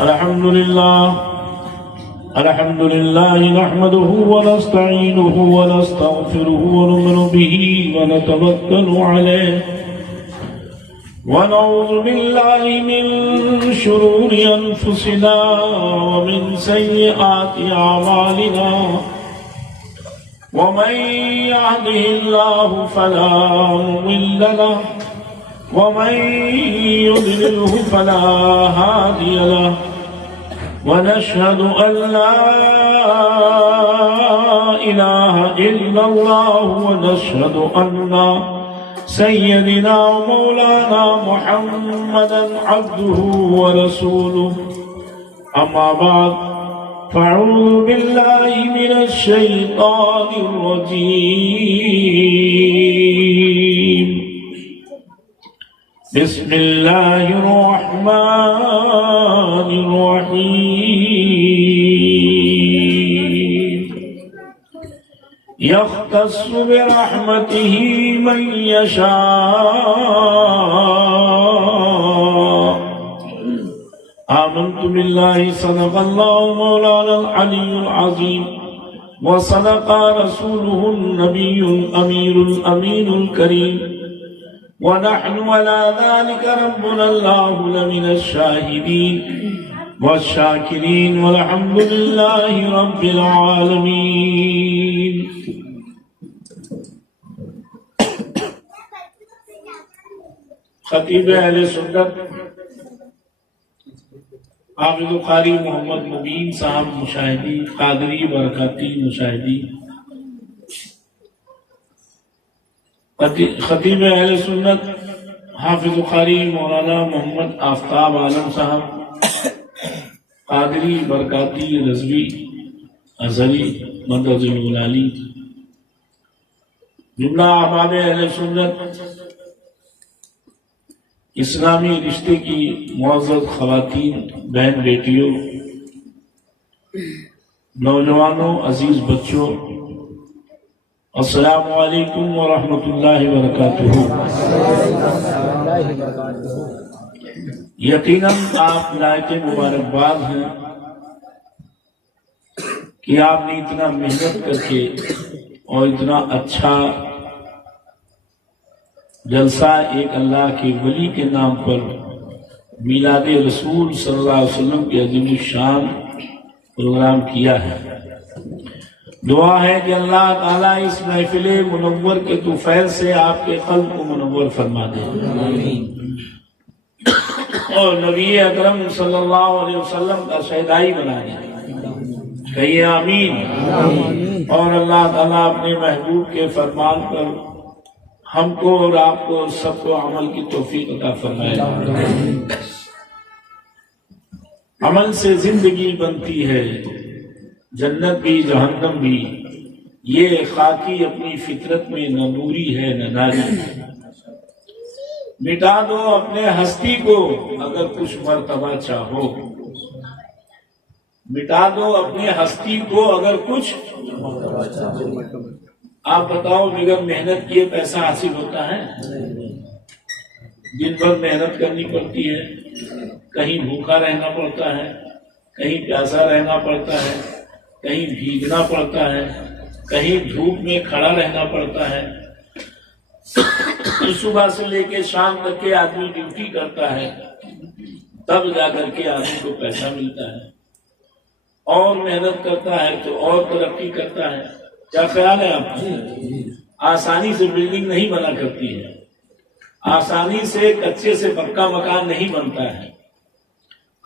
الحمد لله نحمده ونستعينه ونستغفره ونؤمن به ونتوكل عليه ونعوذ بالله من شرور أنفسنا ومن سيئات أعمالنا ومن يهده الله فلا مضل له ومن يضلله فلا هادي له ونشهد أن لا إله إلا الله ونشهد أن سيدنا ومولانا محمدا عبده ورسوله أما بعد فأعوذ بالله من الشيطان الرجيم بسم الله الرحمن الرحيم يختص برحمته من يشاء آمنت بالله صدق الله مولانا العلي العظيم وصدق رسوله النبي الأمير الأمين الكريم ونحن على ذلك ربنا الله لمن الشاهدين والشاكرين والحمد لله رب العالمين. خطیب اہل سنت حافظ قاری محمد مبین صاحب مشاہدی قادری برکاتی مشاہدی، خطیب اہل سنت حافظ قاری مولانا محمد آفتاب عالم صاحب قادری برکاتی رضوی ازہری مدرج العلی، جملہ احباب اہل سنت، اسلامی رشتے کی معزز خواتین، بہن بیٹیوں، نوجوانوں، عزیز بچوں، السلام علیکم ورحمۃ اللہ وبرکاتہ۔ یقیناً آپ لائق مبارکباد ہیں کہ آپ نے اتنا محنت کر کے اور اتنا اچھا جلسہ ایک اللہ کے ولی کے نام پر میلاد رسول صلی اللہ علیہ وسلم کے عظیم الشان پروگرام کیا ہے۔ دعا ہے کہ اللہ تعالیٰ اس محفل منور کے طفیل سے آپ کے قلب کو منور فرما دے اور نبی اکرم صلی اللہ علیہ وسلم کا شہدائی بنا دے، کہیے آمین۔ اور اللہ تعالیٰ اپنے محبوب کے فرمان پر ہم کو اور آپ کو سب کو عمل کی توفیق عطا فرمائے۔ عمل سے زندگی بنتی ہے، جنت بھی جہنم بھی، یہ خاکی اپنی فطرت میں نہ نوری ہے نہ ناری۔ مٹا دو اپنے ہستی کو اگر کچھ مرتبہ چاہو، مٹا دو اپنے ہستی کو اگر کچھ مرتبہ چاہو۔ آپ بتاؤ بغیر محنت کیے پیسہ حاصل ہوتا ہے؟ دن بھر محنت کرنی پڑتی ہے، کہیں بھوکا رہنا پڑتا ہے، کہیں پیاسا رہنا پڑتا ہے، کہیں بھیگنا پڑتا ہے، کہیں دھوپ میں کھڑا رہنا پڑتا ہے، صبح سے لے کے شام تک کے آدمی ڈیوٹی کرتا ہے، تب جا کر کے آدمی کو پیسہ ملتا ہے، اور محنت کرتا ہے تو اور ترقی کرتا ہے۔ کیا خیال ہے آپ کا؟ آسانی سے بلڈنگ نہیں بنا کرتی ہے، آسانی سے کچے سے پکا مکان نہیں بنتا ہے،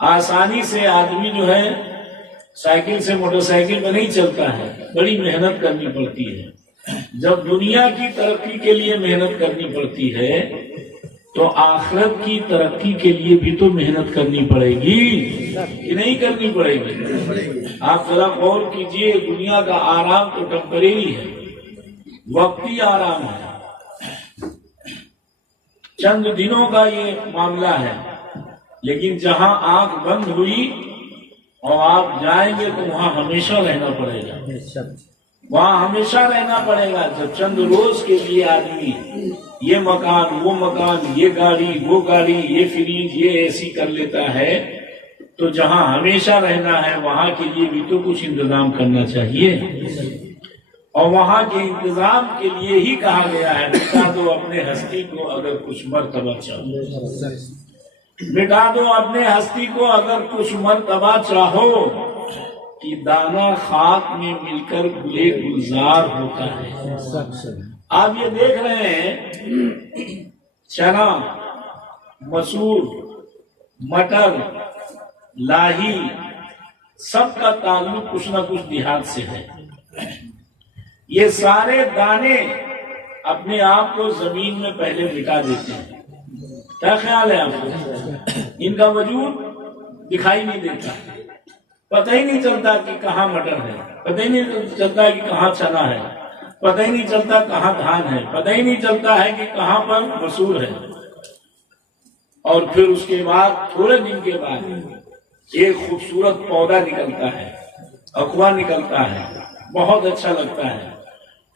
آسانی سے آدمی جو ہے سائیکل سے موٹر سائیکل میں نہیں چلتا ہے، بڑی محنت کرنی پڑتی ہے۔ جب دنیا کی ترقی کے لیے محنت کرنی پڑتی ہے تو آخرت کی ترقی کے لیے بھی تو محنت کرنی پڑے گی کہ نہیں کرنی پڑے گی؟ آپ ذرا غور کیجئے، دنیا کا آرام تو ٹیمپریری ہے، وقتی آرام ہے، چند دنوں کا یہ معاملہ ہے، لیکن جہاں آنکھ بند ہوئی اور آپ جائیں گے تو وہاں ہمیشہ رہنا پڑے گا، وہاں ہمیشہ رہنا پڑے گا۔ جب چند روز کے لیے آدمی یہ مکان وہ مکان، یہ گاڑی وہ گاڑی، یہ فریج یہ اے سی کر لیتا ہے تو جہاں ہمیشہ رہنا ہے وہاں کے لیے بھی تو کچھ انتظام کرنا چاہیے، اور وہاں کے انتظام کے لیے ہی کہا گیا ہے مٹا دو اپنے ہستی کو اگر کچھ مرتبہ چاہو، مٹا دو اپنے ہستی کو اگر کچھ مرتبہ چاہو، کہ دانا خاک میں مل کر گلے گلزار ہوتا ہے۔ آپ یہ دیکھ رہے ہیں چنا، مسور، مٹر، لاہی، سب کا تعلق کچھ نہ کچھ دیہات سے ہے۔ یہ سارے دانے اپنے آپ کو زمین میں پہلے مٹا دیتے ہیں۔ کیا خیال ہے آپ کو؟ ان کا وجود دکھائی نہیں دیتا، پتہ ہی نہیں چلتا کہ کہاں مٹر ہے، پتہ ہی نہیں چلتا کہ کہاں چنا ہے، پتہ ہی نہیں چلتا کہاں دھان ہے، پتہ ہی نہیں چلتا ہے کہ کہاں پر مسور ہے۔ اور پھر اس کے بعد تھوڑے دن کے بعد ایک خوبصورت پودا نکلتا ہے، اقوا نکلتا ہے، بہت اچھا لگتا ہے۔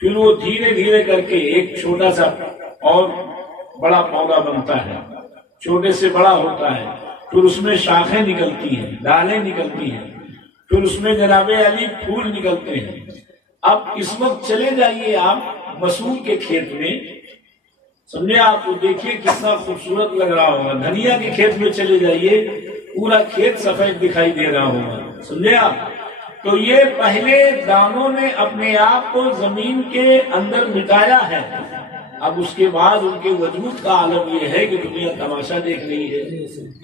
پھر وہ دھیرے دھیرے کر کے ایک چھوٹا سا اور بڑا پودا بنتا ہے، چھوٹے سے بڑا ہوتا ہے، پھر اس میں شاخیں نکلتی ہیں، ڈالیں نکلتی ہیں، پھر اس میں جناب علی پھول نکلتے ہیں۔ اب اس وقت چلے جائیے آپ مسور کے کھیت میں، سمجھے آپ کو دیکھیے کتنا خوبصورت لگ رہا ہوگا۔ دھنیا کے کھیت میں چلے جائیے، پورا کھیت سفید دکھائی دے رہا ہوگا، سمجھے آپ۔ تو یہ پہلے دانوں نے اپنے آپ کو زمین کے اندر مٹایا ہے، اب اس کے بعد ان کے وجود کا عالم یہ ہے کہ دنیا تماشا دیکھ رہی ہے۔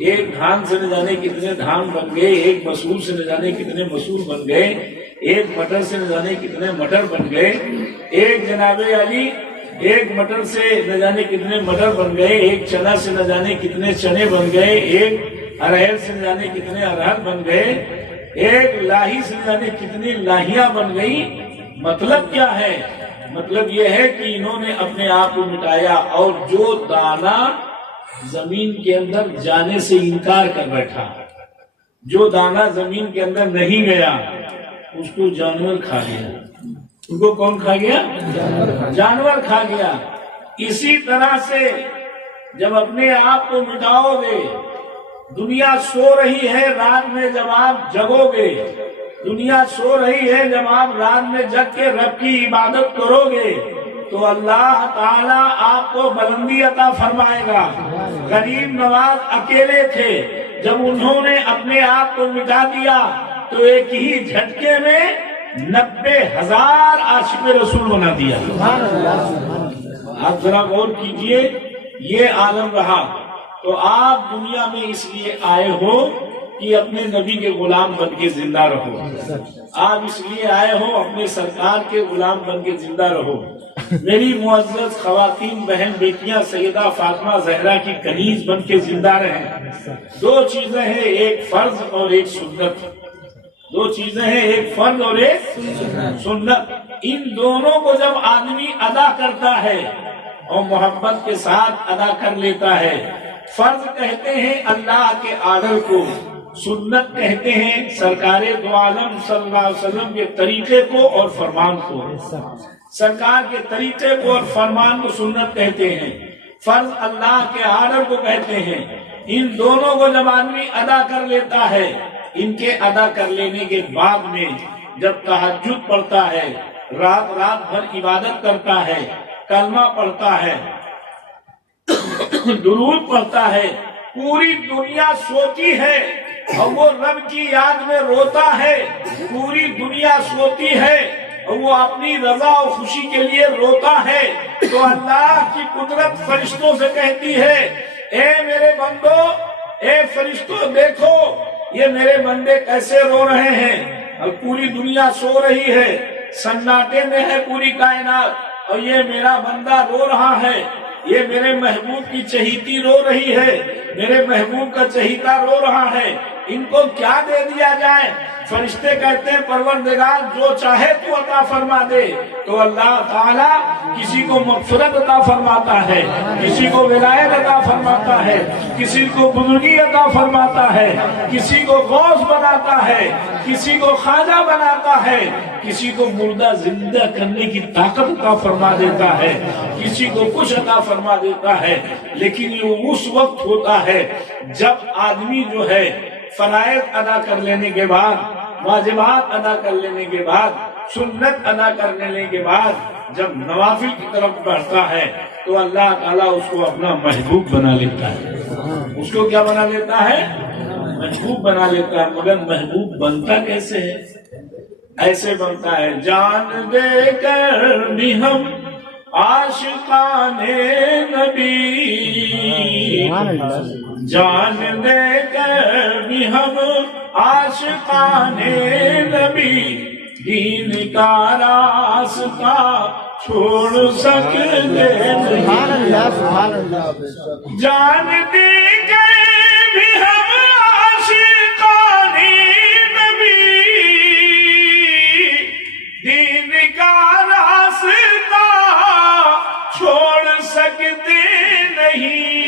ایک دھان سے نہ جانے کتنے دھان بن گئے، ایک مسور سے نہ جانے کتنے مسور بن گئے، ایک مٹر سے نہ جانے کتنے مٹر بن گئے، ایک جناب علی ایک مٹر سے نہ جانے کتنے مٹر بن گئے، ایک چنا سے نہ جانے کتنے چنے بن گئے، ایک ارہر سے نہ جانے کتنے ارہر بن گئے، ایک لاہی سے نہ جانے کتنی لاہیاں بن گئی۔ مطلب کیا ہے؟ مطلب یہ ہے کہ انہوں نے اپنے آپ کو مٹایا، اور جو دانا زمین کے اندر جانے سے انکار کر بیٹھا، جو دانا زمین کے اندر نہیں گیا، اس کو جانور کھا گیا۔ ان کو کون کھا گیا؟ جانور کھا گیا۔ اسی طرح سے جب اپنے آپ کو مٹاؤ گے، دنیا سو رہی ہے، رات میں جب آپ جگو گے، دنیا سو رہی ہے جب آپ رات میں جگ کے رب کی عبادت کرو گے، تو اللہ تعالیٰ آپ کو بلندی عطا فرمائے گا۔ غریب نواز اکیلے تھے، جب انہوں نے اپنے آپ کو مٹا دیا تو ایک ہی جھٹکے میں 90,000 عاشق رسول بنا دیا۔ آپ ذرا غور کیجئے، یہ عالم رہا۔ تو آپ دنیا میں اس لیے آئے ہو کہ اپنے نبی کے غلام بن کے زندہ رہو، آپ اس لیے آئے ہو اپنے سرکار کے غلام بن کے زندہ رہو۔ میری معزز خواتین، بہن، بیٹیاں، سیدہ فاطمہ زہرا کی کنیز بن کے زندہ رہیں۔ دو چیزیں ہیں، ایک فرض اور ایک سنت۔ دو چیزیں ہیں، ایک فرض اور ایک سنت۔ ان دونوں کو جب آدمی ادا کرتا ہے اور محبت کے ساتھ ادا کر لیتا ہے، فرض کہتے ہیں اللہ کے آرڈر کو، سنت کہتے ہیں سرکار دو عالم صلی اللہ علیہ وسلم کے طریقے کو اور فرمان کو۔ سرکار کے طریقے کو اور فرمان کو سنت کہتے ہیں، فرض اللہ کے آرڈر کو کہتے ہیں۔ ان دونوں کو جب آدمی ادا کر لیتا ہے، ان کے ادا کر لینے کے بعد میں جب تہجد پڑھتا ہے، رات بھر عبادت کرتا ہے، کلمہ پڑھتا ہے، درود پڑھتا ہے، پوری دنیا سوتی ہے اور وہ رب کی یاد میں روتا ہے، پوری دنیا سوتی ہے اور وہ اپنی رضا و خوشی کے لیے روتا ہے، تو اللہ کی قدرت فرشتوں سے کہتی ہے، اے میرے بندو، اے فرشتوں، دیکھو یہ میرے بندے کیسے رو رہے ہیں۔ اور پوری دنیا سو رہی ہے، سناٹے میں ہے پوری کائنات، اور یہ میرا بندہ رو رہا ہے، یہ میرے محبوب کی چہیتی رو رہی ہے، میرے محبوب کا چہیتا رو رہا ہے، ان کو کیا دے دیا جائے؟ فرشتے کہتے ہیں پروردگار جو چاہے تو عطا فرما دے۔ تو اللہ تعالیٰ کسی کو مغفرت عطا فرماتا ہے، کسی کو ولایت عطا فرماتا ہے، کسی کو بزرگی عطا فرماتا ہے، کسی کو غوث بناتا ہے، کسی کو خواجہ بناتا ہے، کسی کو مردہ زندہ کرنے کی طاقت عطا فرما دیتا ہے، کسی کو کچھ عطا فرما دیتا ہے۔ لیکن یہ اس وقت ہوتا ہے جب آدمی جو ہے فرائض ادا کر لینے کے بعد، واجبات ادا کر لینے کے بعد، سنت ادا کر لینے کے بعد جب نوافل کی طرف بڑھتا ہے تو اللہ تعالیٰ اس کو اپنا محبوب بنا لیتا ہے. اس کو کیا بنا لیتا ہے؟ محبوب بنا لیتا ہے. مگر محبوب بنتا کیسے ہے؟ ایسے بنتا ہے جان دے کر بھی ہم عاشقان نبی، جان دے کر بھی ہم عاشقان نبی، دین کا راستہ چھوڑ سکتے نہیں. جان دے کر بھی ہم عاشقان نبی، دین کا راستہ چھوڑ سکتے نہیں.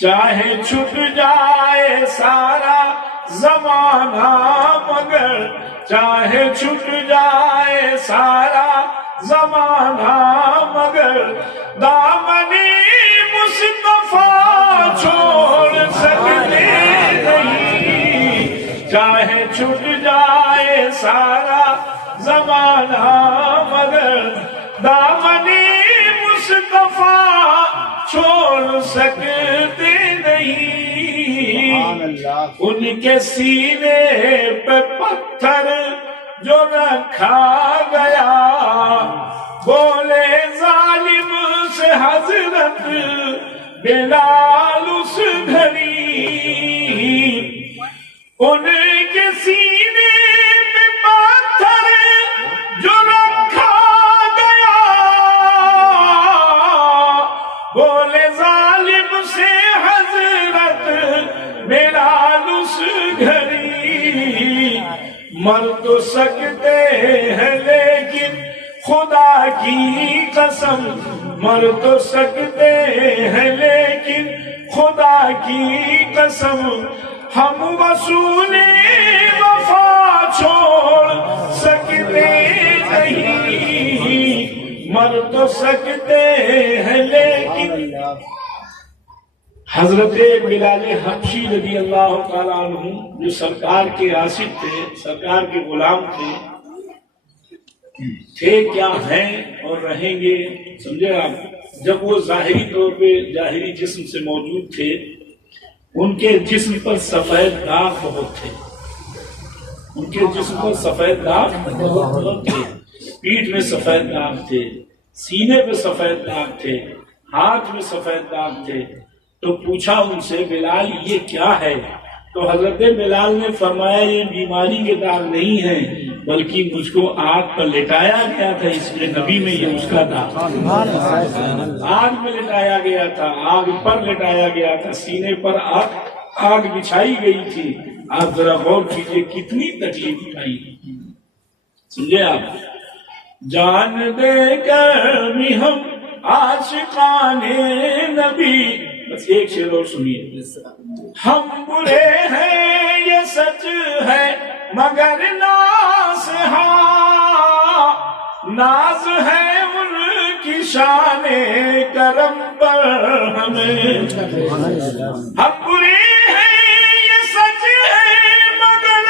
چاہے چھٹ جائے سارا زمانہ مگر، چاہے چھٹ جائے سارا زمانہ مگر، دامنِ مصطفیٰ چھوڑ سکتے نہیں. چاہے چھٹ جائے سارا زمانہ مگر، دامنِ مصطفیٰ چھوڑ سکتے نہیں. ان کے سینے پہ پتھر جو رکھا گیا، بولے ظالم سے حضرت بلال اس گھڑی. ان کے سینے پہ پتھر جو رکھا گیا، بولے ظالم سے حضرت بلال اس گھڑی. مر تو سکتے ہیں لیکن خدا کی قسم، مر تو سکتے ہیں لیکن خدا کی قسم، ہم وصول وفا چھوڑ سکتے نہیں. مر تو سکتے ہیں لیکن. حضرت بلال حبشی رضی اللہ تعالیٰ عنہ جو سرکار کے عاشق تھے، سرکار کے غلام تھے کیا ہیں اور رہیں گے. سمجھے آپ؟ جب وہ ظاہری طور پہ ظاہری جسم سے موجود تھے، ان کے جسم پر سفید داغ بہت تھے. ان کے جسم پر سفید داغ بہت تھے. پیٹھ میں سفید داغ تھے، سینے پہ سفید داغ تھے، ہاتھ میں سفید داغ تھے. تو پوچھا ان سے بلال یہ کیا ہے؟ تو حضرت بلال نے فرمایا یہ بیماری کے داغ نہیں ہیں بلکہ مجھ کو آگ پر لٹایا گیا تھا، اس لیے نبی میں یہ اس کا داغ. آگ میں لٹایا گیا تھا، آگ پر لٹایا گیا تھا، سینے پر آگ بچھائی گئی تھی. آپ ذرا غور کیجیے کتنی تکلیف اٹھائی. سمجھے آپ؟ جان دے کر بھی ہم عاشقان نبی. بس ایک شعر اور سنیے. ہم برے ہیں یہ سچ ہے مگر ناز ناز ہے ان کی شان کرم پر ہمیں. ہم برے ہیں یہ سچ ہے مگر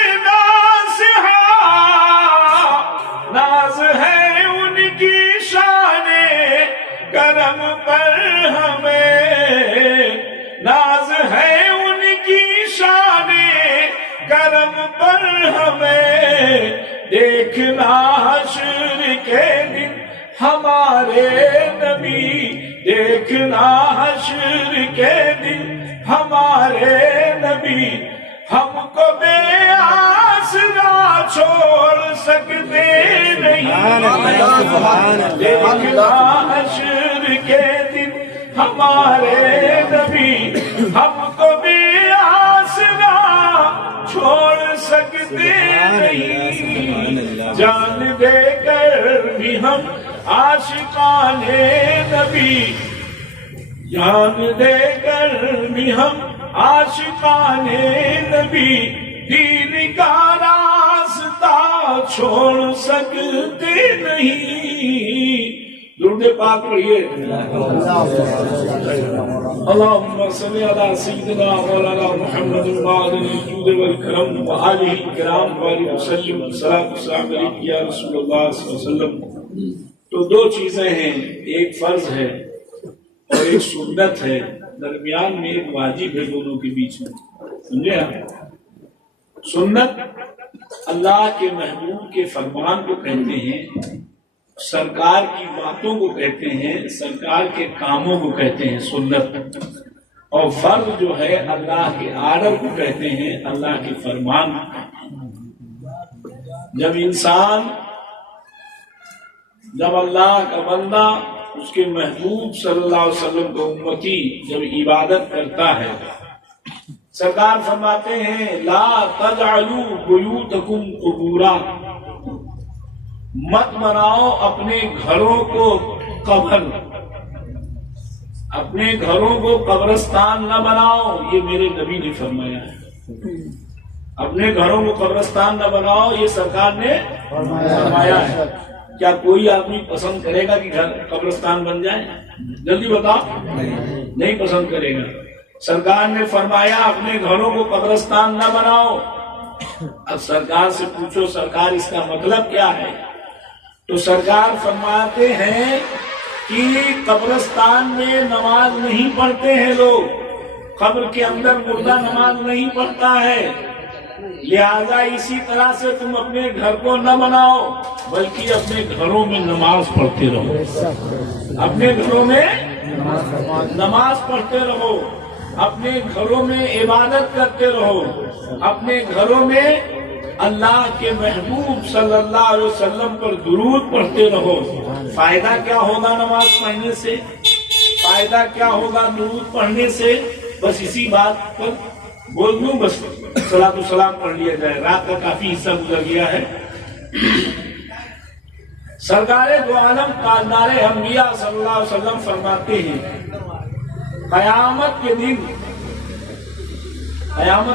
ناز ہے ان کی شان کرم پر ہمیں. ناز ہے ان کی شان کرم پر ہمیں. دیکھنا حشر کے دن ہمارے نبی، دیکھنا حشر کے دن ہمارے نبی. ہم کو بے آسرا چھوڑ سکتے نہیں. دیکھنا حشر کے دن ہمارے نبی، ہم کو بھی آسرا چھوڑ سکتے نہیں. جان دے کر بھی ہم عاشقان نبی، جان دے کر بھی ہم عاشقان نبی، دین کا راستہ چھوڑ سکتے نہیں. درود پاک پڑھیے. اللہم صلی علی سیدنا مولانا محمد المعدن الجود والکرم وآلہ الکرام وآلہ وسلم صلاۃ والسلام علیک یا رسول اللہ صلی اللہ علیہ وسلم. تو دو چیزیں ہیں، ایک فرض ہے اور ایک سنت ہے، درمیان میں ایک واجب ہے دونوں کے بیچ میں. سمجھے آپ؟ سنت اللہ کے محبوب کے فرمان کو کہتے ہیں، سرکار کی باتوں کو کہتے ہیں، سرکار کے کاموں کو کہتے ہیں سنت. اور فرض جو ہے اللہ کے آرڈر کو کہتے ہیں، اللہ کے فرمان. جب اللہ کا بندہ اس کے محبوب صلی اللہ علیہ وسلم کا امتی جب عبادت کرتا ہے، سرکار فرماتے ہیں لا تجعلوا بیوتکم قبورا، مت بناؤ اپنے گھروں کو قبر، اپنے گھروں کو قبرستان نہ بناؤ. یہ میرے نبی نے فرمایا ہے. اپنے گھروں کو قبرستان نہ بناؤ، یہ سرکار نے فرمایا ہے. کیا کوئی آدمی پسند کرے گا کہ گھر قبرستان بن جائے؟ جلدی بتاؤ. نہیں پسند کرے گا. سرکار نے فرمایا اپنے گھروں کو قبرستان نہ بناؤ. اب سرکار سے پوچھو سرکار اس کا مطلب کیا ہے؟ تو سرکار فرماتے ہیں کہ قبرستان میں نماز نہیں پڑھتے ہیں لوگ، قبر کے اندر مردہ نماز نہیں پڑھتا ہے، لہذا اسی طرح سے تم اپنے گھر کو نہ بناؤ بلکہ اپنے گھروں میں نماز پڑھتے رہو. اپنے گھروں میں نماز پڑھتے رہو، اپنے گھروں میں عبادت کرتے رہو، اپنے گھروں میں اللہ کے محبوب صلی اللہ علیہ وسلم پر درود پڑھتے رہو. فائدہ کیا ہوگا نماز پڑھنے سے؟ فائدہ کیا ہوگا درود پڑھنے سے؟ بس اسی بات پر بول دوں، بس صلاۃ والسلام پڑھ لیا جائے. رات کا کافی حصہ گزر گیا ہے. سرکار دو عالم تاجدار انبیاء صلی اللہ علیہ وسلم فرماتے ہیں قیامت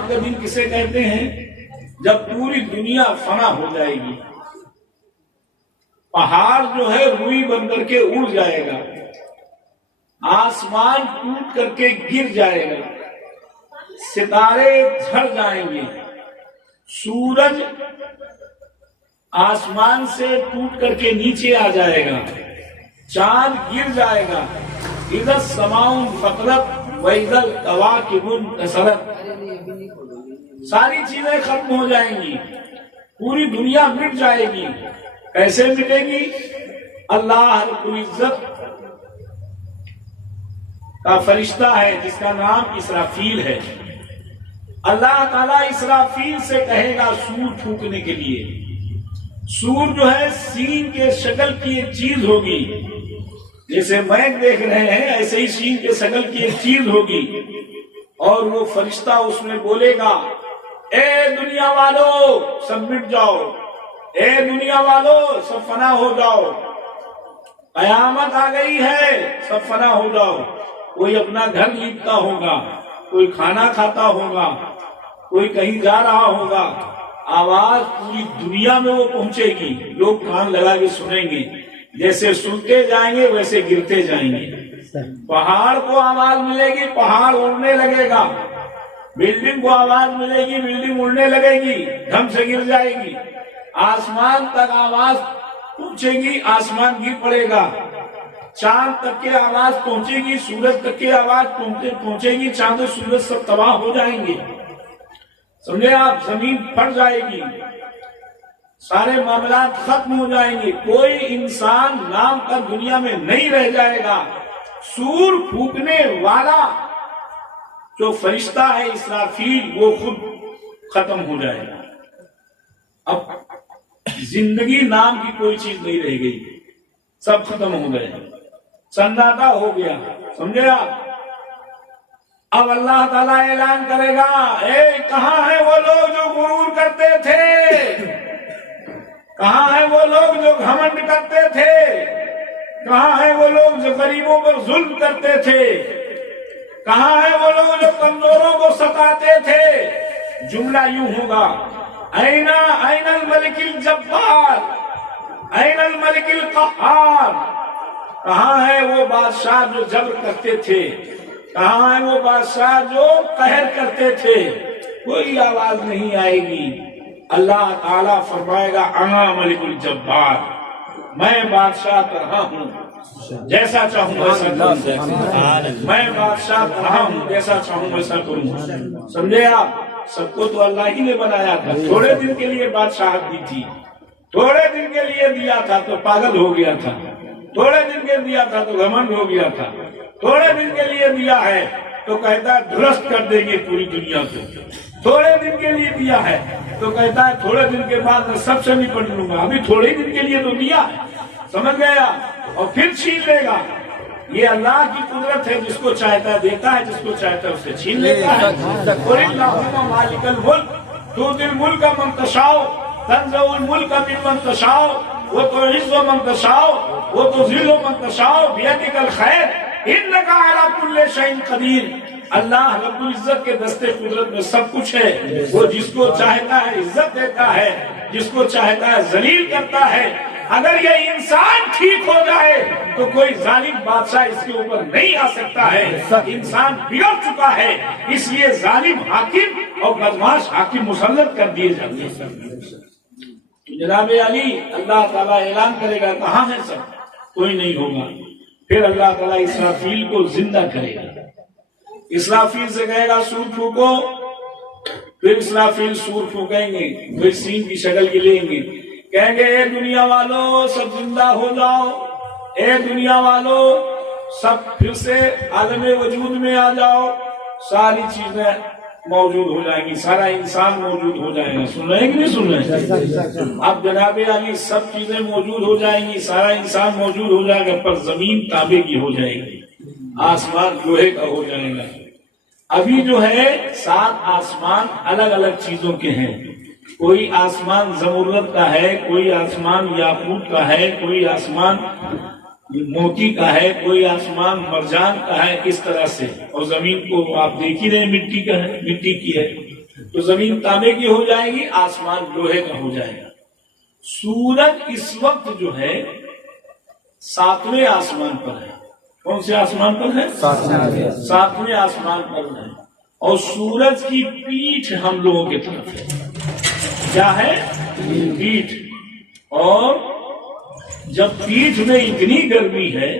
کا دن کسے کہتے ہیں؟ جب پوری دنیا فنا ہو جائے گی، پہاڑ جو ہے روئی بن کر کے اڑ جائے گا، آسمان ٹوٹ کر کے گر جائے گا، ستارے جھڑ جائیں گے، سورج آسمان سے ٹوٹ کر کے نیچے آ جائے گا، چاند گر جائے گا، اذا السماء انفطرت واذا الکواکب انتثرت، ساری چیزیں ختم ہو جائیں گی، پوری دنیا مٹ جائے گی. کیسے مٹے گی؟ اللہ رب العزت کا فرشتہ ہے جس کا نام اسرافیل ہے. اللہ تعالیٰ اسرافیل سے کہے گا سور پھونکنے کے لیے. سور جو ہے سین کے شکل کی ایک چیز ہوگی، جیسے میک دیکھ رہے ہیں ایسے ہی سین کے شکل کی ایک چیز ہوگی، اور وہ فرشتہ اس میں بولے گا اے دنیا والو سب مٹ جاؤ، اے دنیا والو سب فنا ہو جاؤ، قیامت آ گئی ہے سب فنا ہو جاؤ. کوئی اپنا گھر لیپتا ہوگا، کوئی کھانا کھاتا ہوگا، کوئی کہیں جا رہا ہوگا، آواز پوری دنیا میں وہ پہنچے گی، لوگ کان لگا کے سنیں گے، جیسے سنتے جائیں گے ویسے گرتے جائیں گے. پہاڑ کو آواز ملے گی، پہاڑ اڑنے لگے گا، بلڈنگ کو آواز ملے گی، بلڈنگ اڑنے لگے گی، دھم سے گر جائے گی، آسمان تک آواز پہنچے گی، آسمان گر پڑے گا، چاند تک کی آواز پہنچے گی، سورج تک کی آواز پہنچے گی، چاند و سورج سب تباہ ہو جائیں گے. سمجھے آپ؟ زمین پھٹ جائے گی، سارے معاملات ختم ہو جائیں گے، کوئی انسان نام کا دنیا میں نہیں رہ جائے گا. سور پھونکنے والا جو فرشتہ ہے اسرافیل وہ خود ختم ہو جائے گا. اب زندگی نام کی کوئی چیز نہیں رہ گئی، سب ختم ہو گئے، سناٹا ہو گیا. سمجھے آپ؟ اب اللہ تعالیٰ اعلان کرے گا اے کہاں ہیں وہ لوگ جو غرور کرتے تھے، کہاں ہیں وہ لوگ جو گھمنڈ کرتے تھے، کہاں ہیں وہ لوگ جو غریبوں پر ظلم کرتے تھے، کہاں ہیں وہ لوگ جو کمزوروں کو ستاتے تھے. جملہ یوں ہوگا این الملک الجبار، این الملک القہار، کہاں ہے وہ بادشاہ جو جبر کرتے تھے؟ کہاں ہے وہ بادشاہ جو قہر کرتے تھے؟ کوئی آواز نہیں آئے گی۔ اللہ تعالیٰ فرمائے گا انا ملک الجبار، میں بادشاہ طرح ہوں، جیسا چاہوں ویسا کروں، میں بادشاہ طرح ہوں، جیسا چاہوں ویسا کروں۔ سمجھے آپ؟ سب کو تو اللہ ہی نے بنایا تھا، تھوڑے دن کے لیے بادشاہت دی تھی، تھوڑے دن کے لیے دیا تھا تو پاگل ہو گیا تھا، تھوڑے دن کے دیا تھا تو گھمنڈ ہو گیا تھا، تھوڑے دن کے لیے دیا ہے تو کہتا ہے درست کر دیں گے پوری دنیا کو، تھوڑے دن کے لیے دیا ہے تو کہتا ہے تھوڑے دن کے بعد میں سب سے نپٹ لوں گا، ابھی تھوڑے دن کے لیے تو دیا ہے، سمجھ گیا؟ اور پھر چھین لے گا۔ یہ اللہ کی قدرت ہے، جس کو چاہتا ہے دیتا ہے، جس کو چاہتا ہے اسے چھین لیتا ہے۔ قُلِ اللَّهُمَّ مَالِكَ الْمُلْكِ تُؤْتِي الْمُلْكَ مَن تَشَاءُ تَنزِعُ الْمُلْكَ مِمَّن تَشَاءُ وَتُعِزُّ مَن تَشَاءُ وَتُذِلُّ مَن تَشَاءُ بِيَدِكَ الْخَيْرُ إِنَّكَ عَلَى كُلِّ شَيْءٍ قَدِيرٌ۔ اللہ رب العزت کے دستے قدرت میں سب کچھ ہے، وہ جس کو چاہتا ہے عزت دیتا ہے، جس کو چاہتا ہے ذلیل کرتا ہے۔ اگر یہ انسان ٹھیک ہو جائے تو کوئی ظالم بادشاہ اس کے اوپر نہیں آ سکتا ہے۔ انسان بگڑ چکا ہے، اس لیے ظالم حاکم اور بدمعاش حاکم مسلط کر دیے جاتے ہیں۔ جناب علی اللہ تعالیٰ اعلان کرے گا کہاں ہے سب؟ کوئی نہیں ہوگا۔ پھر اللہ تعالیٰ اسرافیل کو زندہ کرے گا، اسرافیل سے کہے گا سور پھونکو، پھر اسرافیل سور پھونکیں گے، پھر سین کی شکل کے لیں گے، کہیں گے اے دنیا والو سب زندہ ہو جاؤ، اے دنیا والو سب پھر سے عالم وجود میں آ جاؤ، ساری چیزیں موجود ہو جائیں گی، سارا انسان موجود ہو جائے گا۔ سن رہے ہیں کہ نہیں سن رہے؟ اب جناب علی سب چیزیں موجود ہو جائیں گی، سارا انسان موجود ہو جائے گا، پر زمین تانبے کی ہو جائے گی، آسمان لوہے کا ہو جائے گا۔ ابھی جو ہے 7 آسمان الگ الگ چیزوں کے ہیں، کوئی آسمان زمرد کا ہے، کوئی آسمان یاقوت کا ہے، کوئی آسمان موتی کا ہے، کوئی آسمان مرجان کا ہے، اس طرح سے۔ اور زمین کو آپ دیکھ ہی رہے مٹی کا ہے، مٹی کی ہے، تو زمین تانبے کی ہو جائے گی، آسمان لوہے کا ہو جائے گا۔ سورج اس وقت جو ہے 7ویں آسمان پر ہے۔ کون سے آسمان پر ہے؟ 7ویں آسمان پر ہے، اور سورج کی پیٹھ ہم لوگوں کی طرف ہے۔ کیا ہے؟ پیٹھ۔ اور جب پیٹھ میں اتنی گرمی ہے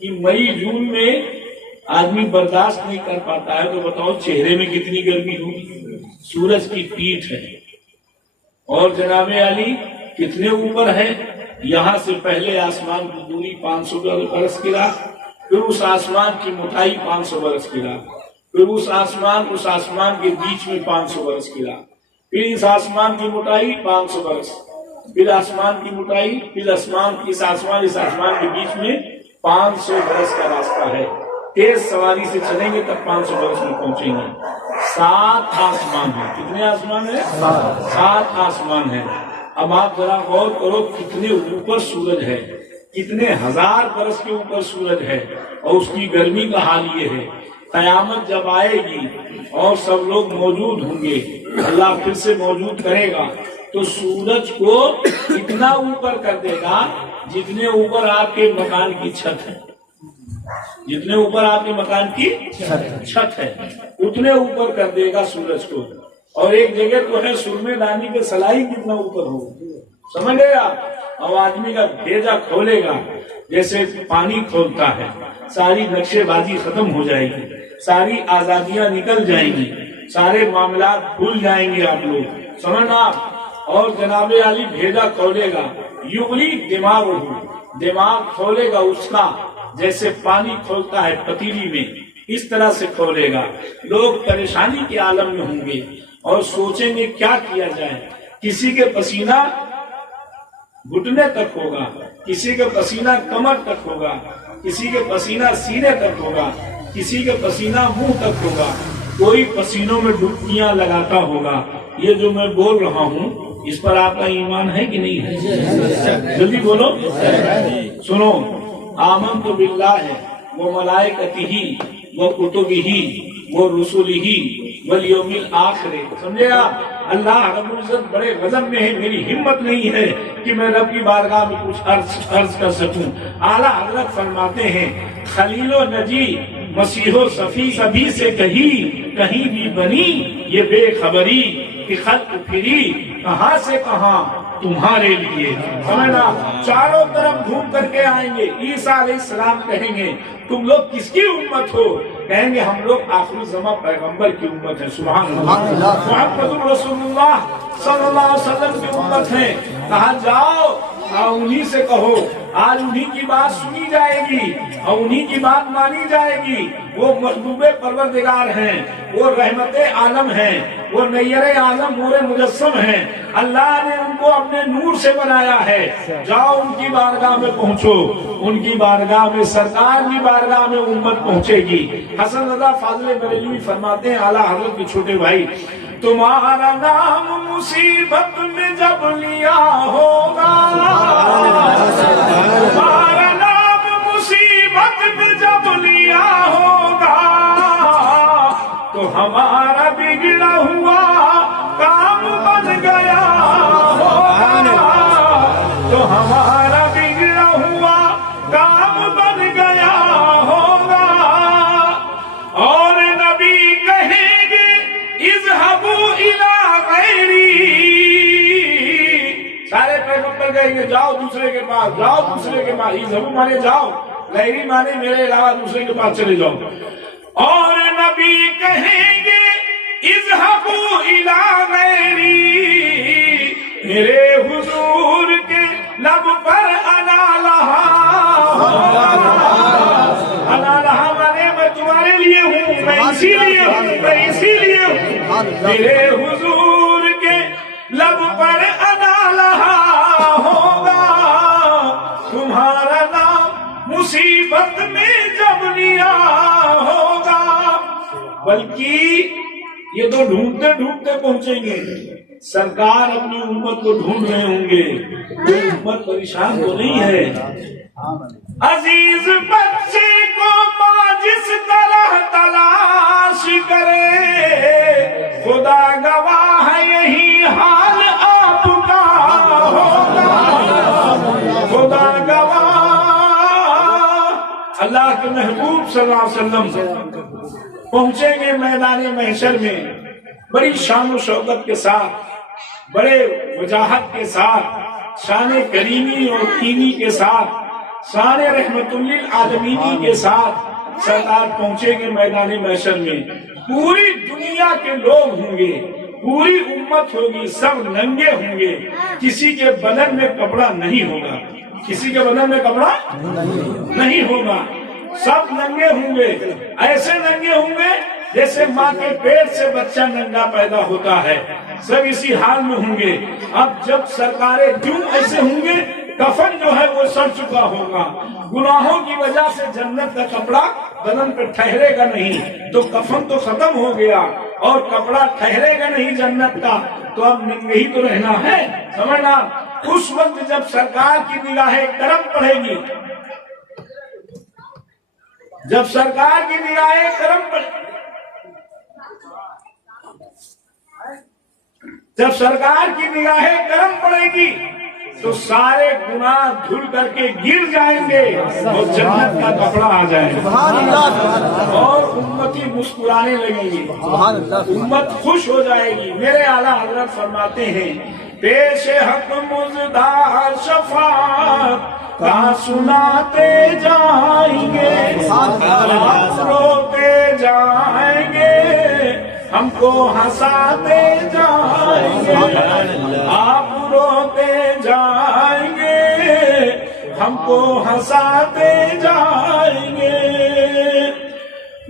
کہ مئی جون میں آدمی برداشت نہیں کر پاتا ہے، تو بتاؤ چہرے میں کتنی گرمی ہوگی؟ سورج کی پیٹھ ہے۔ اور جناب علی کتنے اوپر ہے؟ یہاں سے پہلے آسمان کی دوری 500 برس کی راہ، پھر اس آسمان کی موٹائی 500 برس کی راہ، پھر اس آسمان کے بیچ میں 500 برس کی راہ، پھر اس آسمان کی موٹائی 500 برس، پھر آسمان کی موٹائی، پھر اس آسمان کے بیچ میں 500 برس کا راستہ ہے۔ تیز سواری سے چلیں گے تب 500 برس میں پہنچیں گے۔ 7 آسمان ہیں۔ کتنے آسمان ہیں؟ 7 آسمان ہیں۔ اب آپ ذرا غور کرو کتنے اوپر سورج ہے، کتنے ہزار برس کے اوپر سورج ہے، اور اس کی گرمی کا حال یہ ہے۔ قیامت جب آئے گی اور سب لوگ موجود ہوں گے، اللہ پھر سے موجود کرے گا، تو سورج کو اتنا اوپر کر دے گا جتنے اوپر آپ کے مکان کی چھت ہے، جتنے اوپر آپ کے مکان کی چھت ہے اتنے اوپر کر دے گا سورج کو۔ اور ایک جگہ تو ہے سرمے دانی کے سلائی کتنا اوپر ہو، سمجھ گئے آپ؟ اور آدمی کا بھیجا کھولے گا جیسے پانی کھولتا ہے، ساری نقشے بازی ختم ہو جائے گی، ساری آزادیاں نکل جائیں گی، سارے معاملات بھول جائیں گے آپ لوگ، سمجھنا آپ۔ اور جناب علی بھیجا کھولے گا، یغلی دماغ کھولے گا اس کا جیسے پانی کھولتا ہے پتیلی میں، اس طرح سے کھولے گا۔ لوگ پریشانی کے عالم میں ہوں گے اور سوچیں گے کیا کیا جائے۔ کسی کے پسینہ گھٹنے تک ہوگا، کسی کے پسینہ کمر تک ہوگا، کسی کے پسینہ سینے تک ہوگا، کسی کے پسینہ منہ تک ہوگا، کوئی پسینوں میں ڈبکیاں لگاتا ہوگا۔ یہ جو میں بول رہا ہوں اس پر آپ کا ایمان ہے کہ نہیں ہے؟ جلدی بولو، سنو۔ آمنت باللہ و ملائکتہ و کتبہ و رسلہ والیوم الآخر، سمجھے آپ؟ اللہ رب العزت بڑے غضب میں ہے، میری ہمت نہیں ہے کہ میں رب کی بارگاہ میں کچھ عرض کر سکوں۔ اعلیٰ حضرت فرماتے ہیں خلیل و نجی مسیح و صفی سبھی سے کہیں بھی بنی یہ بے خبری کہ خلق پھری کہاں سے کہاں تمہارے لیے۔ سمجھنا، چاروں طرف گھوم کر کے آئیں گے، عیسیٰ علیہ السلام کہیں گے تم لوگ کس کی امت ہو؟ کہیں گے ہم لوگ آخر الزمان پیغمبر کی امت ہے۔ سبحان اللہ، محمد رسول اللہ صلی اللہ علیہ وسلم کی امت ہے۔ کہا جاؤ انہی سے کہو، آج انہی کی بات سنی جائے گی اور انہی کی بات مانی جائے گی۔ وہ محبوب پروردگار ہیں، وہ رحمت عالم ہیں، وہ نیر عالم نور مجسم ہیں، اللہ نے ان کو اپنے نور سے بنایا ہے۔ جاؤ ان کی بارگاہ میں پہنچو، ان کی بارگاہ میں، سرکار کی بارگاہ میں امت پہنچے گی۔ حسن رضا فاضل بریلوی فرماتے ہیں اعلیٰ حضرت کے چھوٹے بھائی، تمہارا نام مصیبت میں جب لیا ہوگا، تمہارا نام مصیبت میں جب لیا ہوگا، تو ہمارا بگڑا ہوا کام بن گیا ہوگا، تو ہمارا بگڑا ہوا کام بن گیا ہوگا۔ اور نبی کہیں گے اذهبوا الى غیری، سارے پیغمبر کہیں گے جاؤ دوسرے کے پاس، جاؤ دوسرے کے پاس، اذهبوا مانے جاؤ، غیری مانے میرے علاوہ دوسرے کے پاس چلے جاؤ۔ اور نبی کہیں گے اذهبوا الى غیری، میرے حضور کے لب پر انا لہا ہوگا، انا لہا مانے میں تمہارے لیے ہوں، میں اسی لیے ہوں، میں اسی لیے ہوں، میرے حضور کے لب پر انا لہا ہوگا، تمہارا نام مصیبت میں جب لیا ہوگا۔ بلکہ یہ تو ڈھونڈتے ڈھونڈتے پہنچیں گے، سرکار اپنی امت کو ڈھونڈ رہے ہوں گے، وہ امت پریشان تو نہیں ہے۔ عزیز بچے کو ماں جس طرح تلاش کرے، خدا گواہ ہے یہی حال آپ کا ہوگا، خدا گواہ۔ اللہ کے محبوب صلی اللہ علیہ وسلم پہنچیں گے میدان محشر میں بڑی شان و شوکت کے ساتھ، بڑے وجاہت کے ساتھ، شان کریمی اور کینی کے ساتھ، شان رحمت للعالمین کے ساتھ سرکار پہنچیں گے میدان محشر میں۔ پوری دنیا کے لوگ ہوں گے، پوری امت ہوگی، سب ننگے ہوں گے، کسی کے بدن میں کپڑا نہیں ہوگا، کسی کے بدن میں کپڑا نہیں ہوگا، سب ننگے ہوں گے، ایسے ننگے ہوں گے جیسے ماں کے پیٹ سے بچہ ننگا پیدا ہوتا ہے، سب اسی حال میں ہوں گے۔ اب جب سرکاریں کیوں ایسے ہوں گے؟ کفن جو ہے وہ سڑ چکا ہوگا، گناہوں کی وجہ سے جنت کا کپڑا بدن پہ ٹھہرے گا نہیں، تو کفن تو ختم ہو گیا اور کپڑا ٹھہرے گا نہیں جنت کا، تو اب ننگے ہی تو رہنا ہے۔ سمجھنا، اس وقت جب سرکار کی نگاہ کرم پڑے گی، جب سرکار کی نگاہ کرم پڑے، جب سرکار کی نگاہ کرم پڑے گی تو سارے گناہ دھل کر کے گر جائیں گے اور جنت کا کپڑا آ جائے گا اور امتی مسکرانے لگیں گی، امت خوش ہو جائے گی۔ میرے اعلیٰ حضرت فرماتے ہیں پیش حق مزدار شفاعت کا سناتے جائیں گے، آپ روتے جائیں گے، ہم کو ہنساتے جائیں گے، آپ روتے جائیں گے، ہم کو ہنساتے جائیں گے۔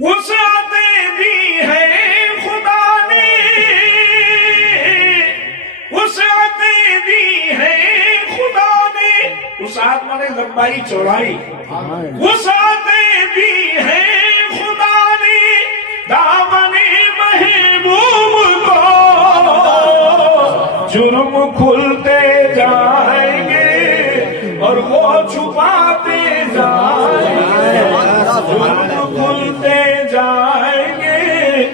وسعتیں دی ہیں خدا نے، وسعتیں دی ہیں خدا نے، وسعت مانے لمبائی چوڑائی، وسعتیں دی ہیں خدا نے، دامن محبوب کو جرم کھلتے جائیں گے اور وہ چھپاتے جائیں گے، جرم کھلتے جائیں گے،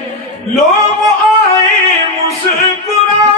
لوگ آئے مسکرا